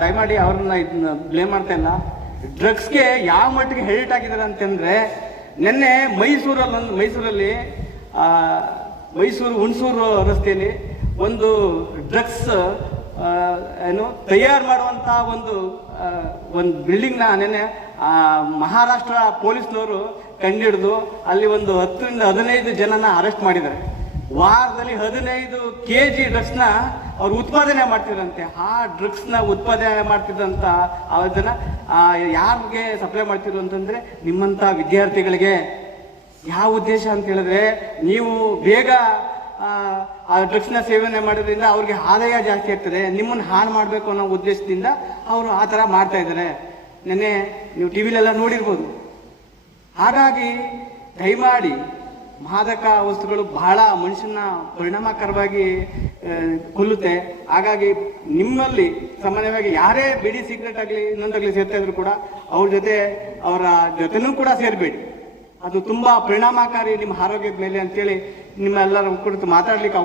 ದಯಮಾಡಿ ಅವ್ರನ್ನ ಇದನ್ನ ಬ್ಲೇಮ್ ಮಾಡ್ತಾ ಇಲ್ಲ. ಡ್ರಗ್ಸ್ಗೆ ಯಾವ ಮಟ್ಟಿಗೆ ಹೆಲ್ಟ್ ಆಗಿದ್ದಾರೆ ಅಂತಂದ್ರೆ ನಿನ್ನೆ ಮೈಸೂರಲ್ಲಿ ಒಂದು ಮೈಸೂರಲ್ಲಿ ಮೈಸೂರು ಹುಣಸೂರು ರಸ್ತೆಯಲ್ಲಿ ಒಂದು ಡ್ರಗ್ಸ್ ಏನು ತಯಾರು ಮಾಡುವಂತ ಒಂದು ಒಂದು ಬಿಲ್ಡಿಂಗ್ನ ನೆನ್ನೆ ಆ, ಮಹಾರಾಷ್ಟ್ರ ಪೊಲೀಸ್ನವರು ಕಂಡಿಡಿದು ಅಲ್ಲಿ ಒಂದು ಹತ್ತರಿಂದ ಹದಿನೈದು ಜನನ ಅರೆಸ್ಟ್ ಮಾಡಿದ್ದಾರೆ. ವಾರದಲ್ಲಿ ಹದಿನೈದು ಕೆ ಜಿ ಡ್ರಗ್ಸ್ನ ಅವ್ರು ಉತ್ಪಾದನೆ ಮಾಡ್ತಿದ್ರಂತೆ. ಆ ಡ್ರಗ್ಸ್ನ ಉತ್ಪಾದನೆ ಮಾಡ್ತಿದ್ದಂತ ಅದನ್ನ ಯಾರಿಗೆ ಸಪ್ಲೈ ಮಾಡ್ತಿದ್ರು ಅಂತಂದ್ರೆ ನಿಮ್ಮಂತ ವಿದ್ಯಾರ್ಥಿಗಳಿಗೆ. ಯಾವ ಉದ್ದೇಶ ಅಂತ ಹೇಳಿದ್ರೆ ನೀವು ಬೇಗ ಆ, ಆ ಡ್ರಗ್ಸ್ನ ಸೇವನೆ ಮಾಡೋದ್ರಿಂದ ಅವ್ರಿಗೆ ಆದಾಯ ಜಾಸ್ತಿ ಆಗ್ತದೆ ನಿಮ್ಮನ್ನು ಹಾಳು ಮಾಡಬೇಕು ಅನ್ನೋ ಉದ್ದೇಶದಿಂದ ಅವರು ಆ ಥರ ಮಾಡ್ತಾ ಇದ್ದಾರೆ. ನೆನ್ನೆ ನೀವು ಟಿ ವಿಲೆಲ್ಲ ನೋಡಿರ್ಬೋದು. ಹಾಗಾಗಿ ದಯಮಾಡಿ ಮಾದಕ ವಸ್ತುಗಳು ಬಹಳ ಮನುಷ್ಯನ ಪರಿಣಾಮಕಾರವಾಗಿ ಕೊಲ್ಲುತ್ತೆ. ಹಾಗಾಗಿ ನಿಮ್ಮಲ್ಲಿ ಸಾಮಾನ್ಯವಾಗಿ ಯಾರೇ ಬಿಡಿ ಸಿಗರೇಟ್ ಆಗಲಿ ಇನ್ನೊಂದಾಗಲಿ ಸೇರ್ತಾ ಇದ್ರು ಕೂಡ ಅವ್ರ ಜೊತೆ ಅವರ ಜೊತೆನೂ ಕೂಡ ಸೇರಬೇಡಿ. ಅದು ತುಂಬಾ ಪರಿಣಾಮಕಾರಿ ನಿಮ್ಮ ಆರೋಗ್ಯದ ಮೇಲೆ ಅಂತೇಳಿ ನಿಮ್ಮೆಲ್ಲರ ಕುರಿತು ಮಾತಾಡ್ಲಿಕ್ಕೆ